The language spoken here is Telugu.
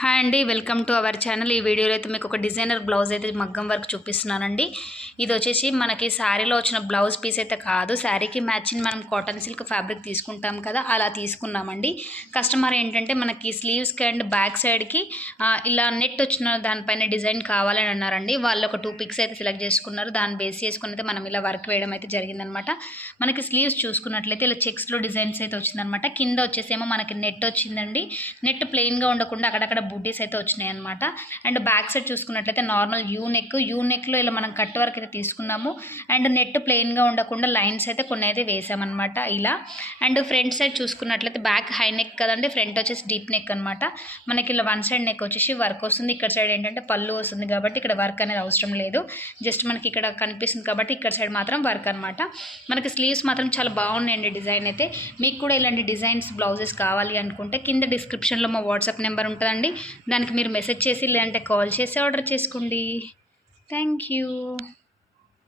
హాయ్ అండి, వెల్కమ్ టు అవర్ ఛానల్. ఈ వీడియోలో అయితే మీకు ఒక డిజైనర్ బ్లౌజ్ అయితే మగ్గం వర్క్ చూపిస్తున్నానండి. ఇది వచ్చేసి మనకి శారీలో వచ్చిన బ్లౌజ్ పీస్ అయితే కాదు, శారీకి మ్యాచింగ్ మనం కాటన్ సిల్క్ ఫ్యాబ్రిక్ తీసుకుంటాం కదా, అలా తీసుకున్నామండి. కస్టమర్ ఏంటంటే మనకి స్లీవ్స్కి అండ్ బ్యాక్ సైడ్కి ఇలా నెట్ వచ్చిన దానిపైన డిజైన్ కావాలని అన్నారండి. వాళ్ళు ఒక 2 పిక్స్ అయితే సెలెక్ట్ చేసుకున్నారు. దాన్ని బేస్ చేసుకుని అయితే మనం ఇలా వర్క్ వేయడం అయితే జరిగిందనమాట. మనకి స్లీవ్స్ చూసుకున్నట్లయితే ఇలా చెక్స్లో డిజైన్స్ అయితే వచ్చిందనమాట. కింద వచ్చేసేమో మనకి నెట్ వచ్చిందండి. నెట్ ప్లెయిన్గా ఉండకుండా అక్కడక్కడ బూటీస్ అయితే వచ్చినాయి అనమాట. అండ్ బ్యాక్ సైడ్ చూసుకున్నట్లయితే నార్మల్ యూ నెక్లో ఇలా మనం కట్ వర్క్ అయితే తీసుకున్నాము. అండ్ నెట్ ప్లెయిన్గా ఉండకుండా లైన్స్ అయితే కొన్ని అయితే వేసామన్నమాట ఇలా. అండ్ ఫ్రంట్ సైడ్ చూసుకున్నట్లయితే బ్యాక్ హై నెక్ కదండి, ఫ్రంట్ వచ్చేసి డీప్ నెక్ అనమాట. మనకి ఇలా వన్ సైడ్ నెక్ వచ్చేసి వర్క్ వస్తుంది, ఇక్కడ సైడ్ ఏంటంటే పళ్ళు వస్తుంది కాబట్టి ఇక్కడ వర్క్ అనేది అవసరం లేదు. జస్ట్ మనకి ఇక్కడ కనిపిస్తుంది కాబట్టి ఇక్కడ సైడ్ మాత్రం వర్క్ అనమాట. మనకి స్లీవ్స్ మాత్రం చాలా బాగున్నాయండి డిజైన్ అయితే. మీకు కూడా ఇలాంటి డిజైన్స్ బ్లౌజెస్ కావాలి అనుకుంటే కింద డిస్క్రిప్షన్లో మా వాట్సాప్ నెంబర్ ఉంటుందండి. దానికి మీరు మెసేజ్ చేసి లేదంటే కాల్ చేసి ఆర్డర్ చేసుకోండి. Thank you.